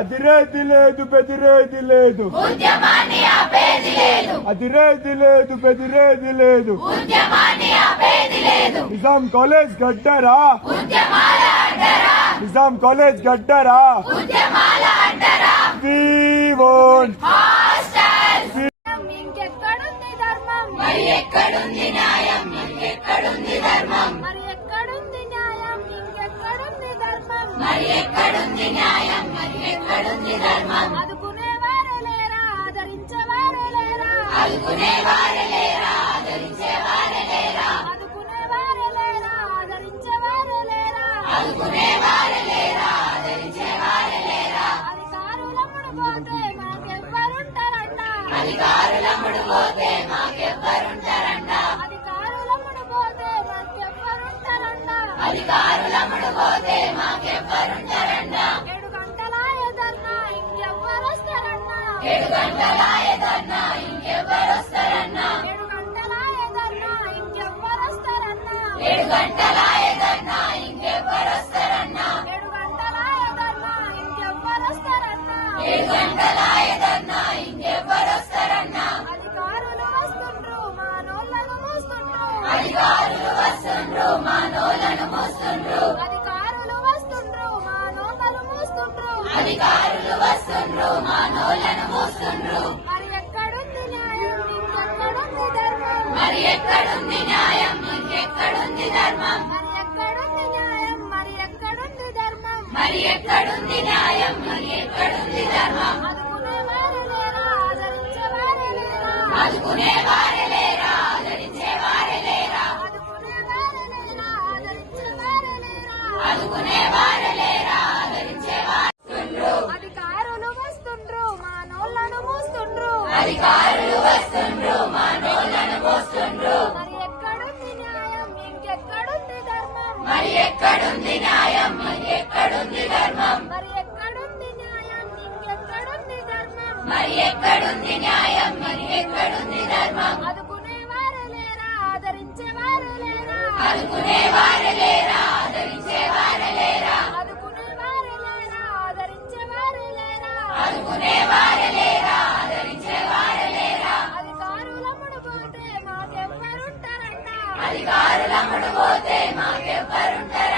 అదిరేది లేదు బెదిరేది లేదు. ఆపేది లేదు. బెదిరేది లేదు నిజాం కాలేజ్ గడ్డరా. నిజాం కాలేజ్ గడ్డరా. వి అధికారులమ్ముడు పోతే మాకెవ్వరుంటారంట. అధికారులముడు అధికారులమ్ముడు పోతే మాకెవ్వరుంటారంట. ఏడు గంటల ఏదన్నా ఇంకెవ్వరొస్తారన్నా ఏడు గంటలాయ ధర్నా ఇంకెవ్వరొస్తారన్నా ఏడు గంటల ఏదన్నా ఇంకెవ్వరొస్తారన్నా ఏడు ఇంకెవ్వరొస్తారన్నా గంటల ఏదన్నా ఇంకెవ్వరొస్తారన్నా అధికారులు వస్తుండ్రు మా నోళ్ళను మూస్తుండ్రు. అధికారులు వస్తుండ్రు మా నోలను మోస్తుండ్రు అధికారులు వస్తుండ్రు మా నోళ్ళను మూస్తుండ్రు అధికారులు వస్తుండ్రు మా నోలను మోస్తుండ్రు మరి ఎక్కడుంది న్యాయం ఇంకెక్కడుంది ధర్మం అధికారులు వస్తుండ్రు మా నోలను మోస్తుండ్రు మరి ఎక్కడుంది న్యాయం ఇంకెక్కడుంది ధర్మం? మరి ఎక్కడుంది న్యాయం? మరి ధర్మం? మరి ఎక్కడుంది న్యాయం? ఇంకెక్కడుంది ధర్మం? మరి ఎక్కడుంది న్యాయం? మరి ధర్మం? ఆదుకునేవారు లేరా? ఆదరించేవారు లేరా? ఆదుకునేవారే మాకెవ్వరుంటారంట అధికారులమ్ముడు పోతే మాకెవ్వరుంటారంట అధికారులముడు